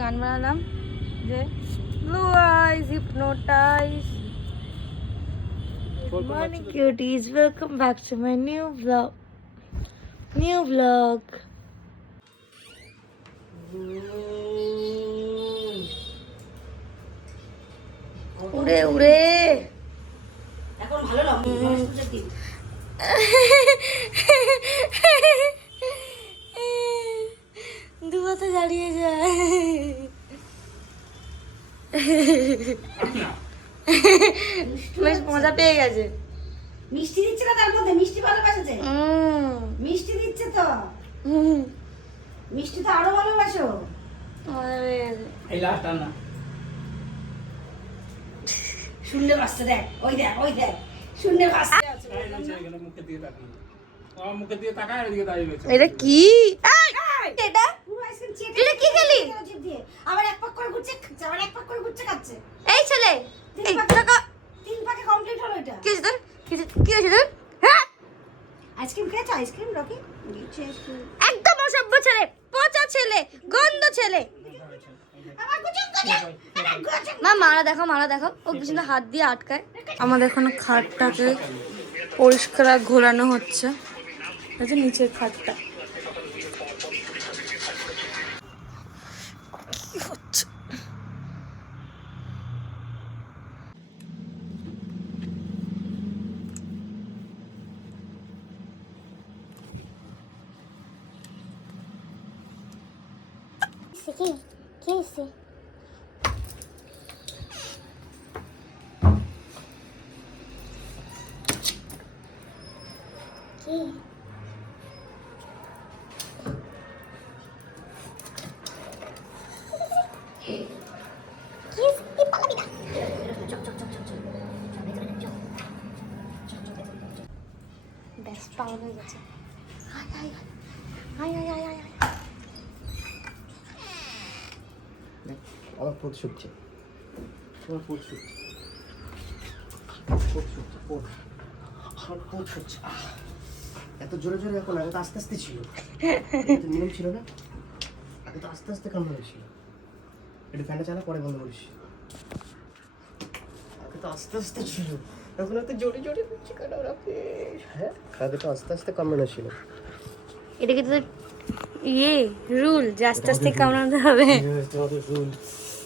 গান বানালাম যে blue eyes hypnotise. Good morning cuties, welcome back to my new vlog. উড়ে উড়ে এখন ভালো লাগে গণেশ পূজার দিন। দুবাতে দাঁড়িয়ে যায়। বেশ মজা পেয়ে গেছে। মিষ্টি দিচ্ছে না তার মধ্যে, মিষ্টি ভালোবাসেছে। মিষ্টি দিচ্ছে তো, মিষ্টি তো আরো ভালোবাসো। এই লাস্ট না শূন্য ভাসছে, দেখ ওই দেখ ওই দেখ শূন্য ভাসছে। মুখে দিয়ে তাকাই, আমার মুখে দিয়ে তাকায় এদিকে দাঁড়িয়ে রয়েছে। এটা কি? এটা পুরো আইসক্রিম চেটে এটা কি খেলি? জিভ দিয়ে আবার এক পাক করে গুচ্ছে খাচ্ছে, আবার এক পাক করে গুচ্ছে খাচ্ছে। এই ছেলে এই টাকা তিন পাকে কমপ্লিট হলো এটা। কি হয়েছে তোর? কি হয়েছে তোর? হ্যাঁ আইসক্রিম খেয়েছো? আইসক্রিম রকি দিচ্ছে আইসক্রিম। একদম অসভ্য ছেলে, পচা ছেলে, গন্ধ ছেলে। আমার গুচ্ছে করে মা মারা দেখো ও কিছু হাত দিয়ে আটকায়। আমাদের এখনো খাটটাকে পরিষ্কার আর ঘোরানো হচ্ছে। এই যে নিচের খাটটা কি হচ্ছে? ¿Qué hice? ¿Qué? ¿Qué es? ¡Y para la vida! ব্যাস পাগল হয়ে গেছে। হায় হায় হায় হায় হায় হায় হায়। আমার পোট শুকছে, আমার পোট শুকছে, আমার পোট শুকছে। এত জোরে জোরে এখন, আগে তো আস্তে আস্তে ছিল, নিয়ম ছিল না, আগে তো আস্তে আস্তে কামড় ছিল। একটু ফ্যানটা চালা, পরে বন্ধ করিস। আগে তো আস্তে আস্তে ছিল, এখন এত জোরে জোরে হচ্ছে কেন? হ্যাঁ, আগে তো আস্তে আস্তে কামড়ানো ছিল। এটা কি তোদের রুল যে আস্তে আস্তে কামড়াতে হবে?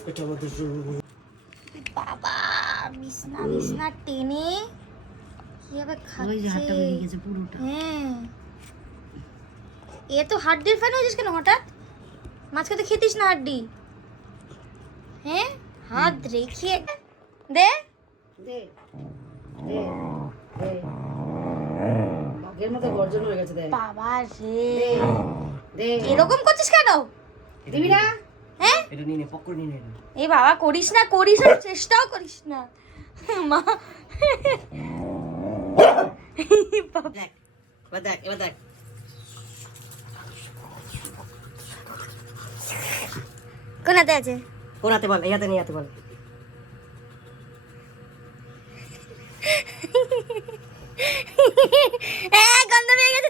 এটা আমাদের রুল। বাবা বিছনা বিছনা টেনে কিভাবে ওই যে হাতটা খাচ্ছে। বেরিয়ে গেছে পুরোটা। হ্যাঁ এ তো হাড্ডির ফ্যান হয়েছিস কেন হঠাৎ? মাঝখানে খেতিস না হাড্ডি? হ্যাঁ হাত রেখে দে। দে দে দে, বাঘের মতো গর্জন হয়ে গেছে। দে বাবা রে দে, এরকম করছিস কেন? দিবি না? হ্যাঁ এটা নিয়ে নে, পক্কর নিয়ে নে। এই বাবা করিস না চেষ্টাও করিস না মা। দেখ এবার দেখ, এবার দেখ। কোন হাতে আছে? কোন হাতে বল? এই হাতে নিয়ে হাতে বল। গন্ধ পেয়ে গেছে।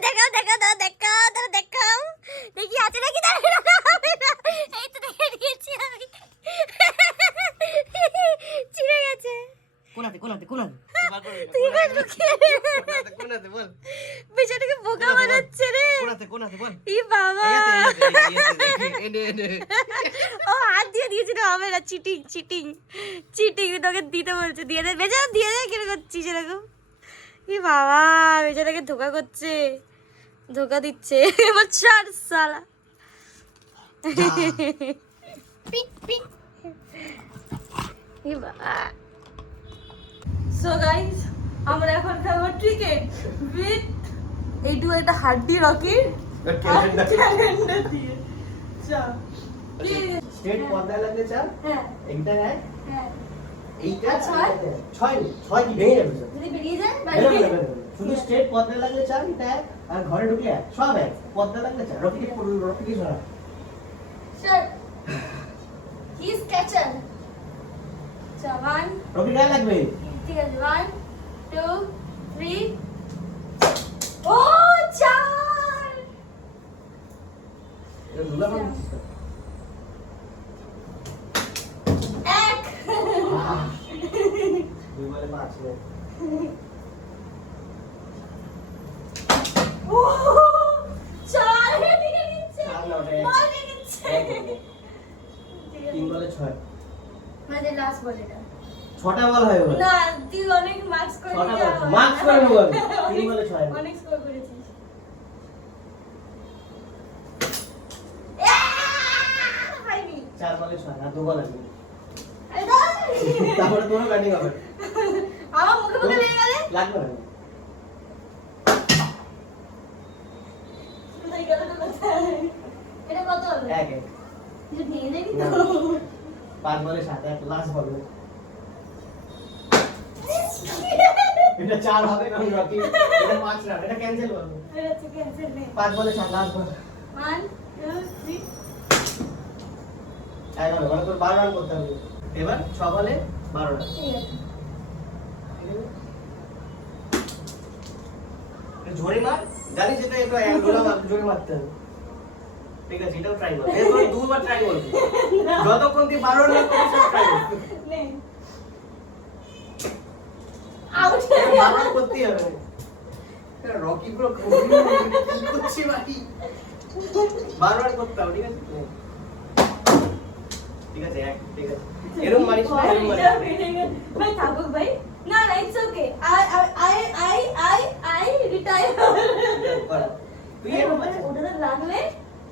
দেখাও দেখি আছে নাকি। এই তো দেখে দিয়েছি আমি। চিড়ে গেছে। কোন হাতে? কোন হাতে? কোন হাতে? তুই এবার লুকিয়ে কোন হাতে বল? বেচারাকে বোকা বানাচ্ছে রে। কোন হাতে? কোন হাতে বল? ই বাবা এনে ও হাত দিয়ে দিয়েছিল, হবে না। চিটিং তোকে দিতে বলছে। দিয়ে দে বেচারা, দিয়ে দে। কেন করছিস এরকম? ই বাবা বেচারাকে ধোকা দিচ্ছে। এবার ছাড় শালা। ই বাবা। সো গাইস আমরা এখন খেলবো ক্রিকেট উইথ এইটু একটা হাড্ডি রকির ক্যালেন্ডার দিয়ে। চল স্ট্রেট পর্দা লাগলে চার, হ্যাঁ এইটা এক, হ্যাঁ এইটা ছয়? ছয় কি ভেঙে যাবে স্যার? যদি বেরিয়ে যায় শুধু স্ট্রেট পর্দা লাগলে চার, এটা এক, আর ঘরে ঢুকলে এক, সব এক। পর্দা লাগলে চার। রকিকে সরা। Sure. He's catcher. So 1, Rocky গায়ে লাগবে। ঠিক আছে 1, 2, 3. Oh, 4. এটা দুলা বানাচ্ছিস তো? চার দিকে নিচ্ছে চার না, ওটা এক। বল নিচ্ছে 3 বলে 6। মানে লাস্ট বল এটা 6টা বল হয় ওর। না তুই অনেক মার্কস করে 6টা দিলি বল আমার। মার্কস করে নেবো আমি। 3 বলে 6। অনেক স্কোর করেছিস হয়নি 4 বলে 6 আর 2 বল আছে। আরে দাও তারপরে তোমার ব্যাটিং হবে। আমার মুখে মুখে লেগে গেলে লাগবে না। কোথায় গেল তো কোথায় এটা কত হলো 1-1। এটা ভেঙে দেবি না। তো 5 বলে 7 এক লাস্ট বল। এটা 4 হবে কারণ রকি এটা 5 রান এটা ক্যান্সেল করব। এটা তো ক্যান্সেল নেই 5 বলে 7 লাস্ট বল। 1 2 3 11 মানে তোর 12 রান করতে হবে। এবার 6 বলে 12 রান। ঠিক আছে জোরে মার জানিস এটা একটু অ্যাঙ্গুলা জোরে মারতে হবে ঠিক আছে এটাও ট্রাই কর এরপর দুবার ট্রাই করবি যতক্ষণ তুই 12 রান করছিস ট্রাই কর নে আউট 12 রান করতেই হবে এটা রকি ব্রো কি করছিস ভাই 12 রান করতে হবে ঠিক আছে ঠিক আছে এক ঠিক আছে এরকম মারিস না এরকম মারিস না। ভাই থাকুক ভাই না না ইটস ওকে আই রিটায়ার কর। তুই এরকম মারিস ওটা তো লাগলে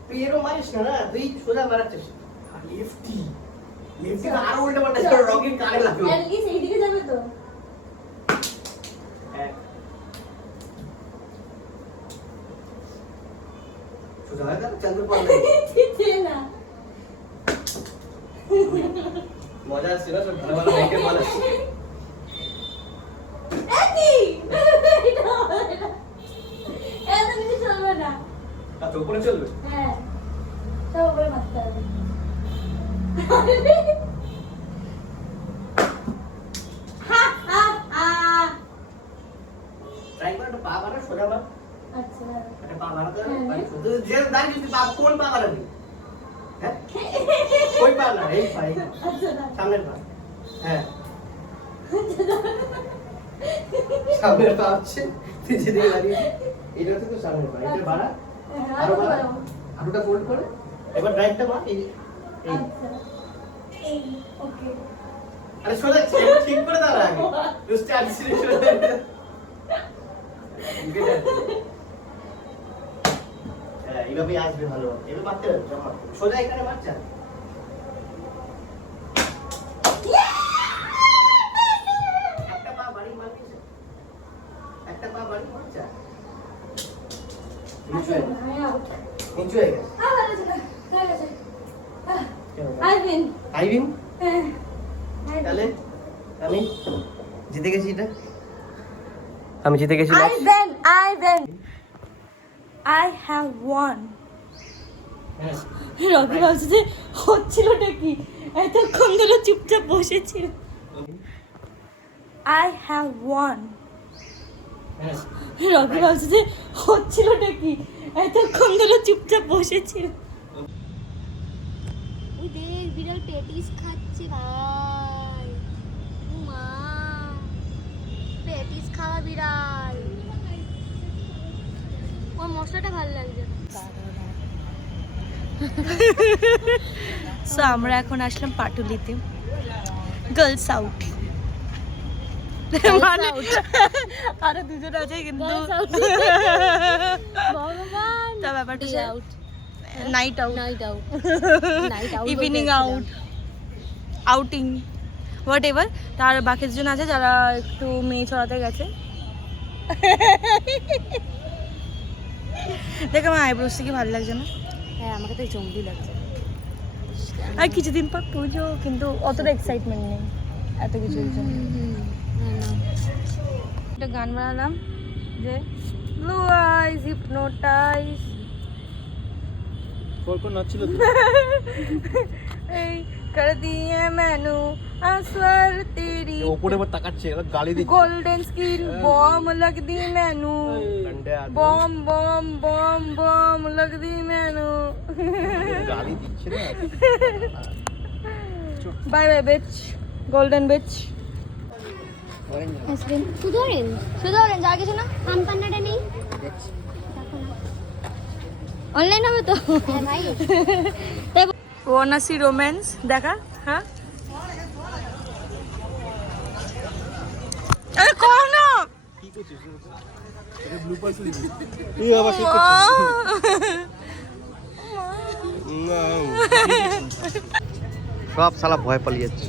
তুই এরকম মারিস না তুই সোজা মারাচ্ছিস লেফটি লেফটি আরো উল্টো পাল্টা রকির কানে লাগলো এট লিস্ট এইদিকে যাবে তো এক সোজা হয়ে গেল চন্দ্র পাল দিতে না মজা আসছে না সব ভালো ভালো মেয়েকে বল আসছে একই এত কিছু চলবে না আর উপরে চলবে হ্যাঁ সব উপরে মারতে হবে হা হা হা ট্রাই করে একটা পা বাড়া সোজা মার আচ্ছা একটা পা বাড়াতে হবে বাড়ি সোজা যে দাঁড়িয়ে যদি পা কোন পা বাড়াবি হ্যাঁ ওই পা না এই পা আচ্ছা না সামনের পা হ্যাঁ সামনের পা হচ্ছে তুই যেদিকে দাঁড়িয়ে এটা হচ্ছে তো সামনের পা এটা বাড়া আরো বাড়া হাঁটুটা ফোল্ড করে এবার ড্রাইভটা মার এই এই আচ্ছা এই ওকে আরে সোজা ঠিক করে দাও আগে তুই স্টার্ট সিরিজ এইভাবেই আসবে ভালো এবার মারতে হবে সোজা এখানে মারছা একটা পা বাড়ি মারবি একটা পা বাড়ি মারছা নিচু হয়ে গেছে। আমি আউট নিচু হয়ে গেছে হয়ে গেছে আইভিন আইভিন হ্যাঁ তাহলে আমি জিতে গেছি এটা আমি জিতে গেছি I have won. রকি ভাবছে যে হচ্ছিলটা কি এতক্ষণ ধরে চুপচাপ বসেছিল I have won. রকি ভাবছে যে হচ্ছিলটা কি এতক্ষণ ধরে চুপচাপ বসেছিল ওই দেখ বিড়াল পেটিস খাচ্ছে ভাই ও মা পেটিস খাওয়া বিড়াল ওর মশলাটা ভালো লাগছে সো আমরা এখন আসলাম পাটুলিতে গার্লস আউট মানে আরো দুজন আছে কিন্তু ভগবান তা ব্যাপারটা out night out night out night out evening out outing what ever তার বাকি জন আছে যারা একটু মেয়ে ছড়াতে গেছে দেখ আমার আইব্রোসটা কি ভালো লাগছে না হ্যাঁ আমাকে তো জঙ্গলি লাগছে আর কিছুদিন পর পুজো কিন্তু অতটা এক্সাইটমেন্ট নেই এত কিছুর জন্য একটা গান বানালাম যে ব্লু আইজ হিপনোটাইজ কোন নাচছিল এই कर दिए मैनू आसवर तेरी ওপরে আবার তাকাচ্ছে গালি দিচ্ছে गोल्डन स्किन बॉम लग दी मैनू बॉम बॉम बॉम बॉम लग दी मैनू গালি দিচ্ছে না बाय बाय बिच गोल्डन बिच শুধু অরেঞ্জ শুধু অরেঞ্জ আর কিছু না আম পান্নাটা নেই অনলাইন হবে তো হ্যাঁ ভাই wanna see romance দেখা হ্যাঁ আরে কোন না সব শালা ভয় পালিয়ে যাচ্ছে।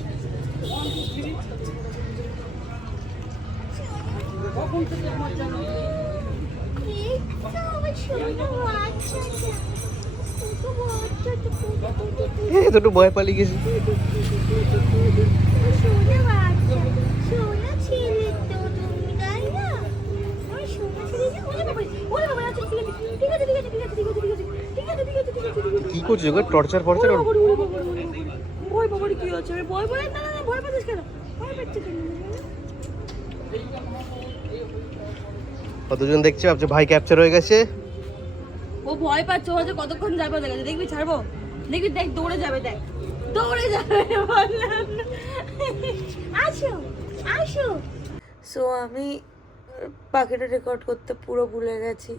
একটু ভয় পালিয়ে গেছি। কি করছিস ওকে টর্চার ফর্চার? ভয় বাবার কি হচ্ছে ভয় ভয় না না ভয় পাচ্ছিস কেন ভয় পাচ্ছিস কেন কতজন দেখছে ভাবছে ভাই ক্যাপচার হয়ে গেছে। ও ভয় পাচ্ছে ও হচ্ছে কতক্ষণ যাবে দেখে দেখবি ছাড়বো দেখবি দেখ দৌড়ে যাবে দেখ দৌড়ে যাবে বললাম না। আসো আসো সো আমি পাখিটা রেকর্ড করতে পুরো ভুলে গেছি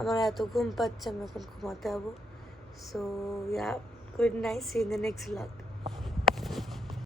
আমার এত ঘুম পাচ্ছে আমি এখন ঘুমাতে যাবো so yeah good night see in the next blog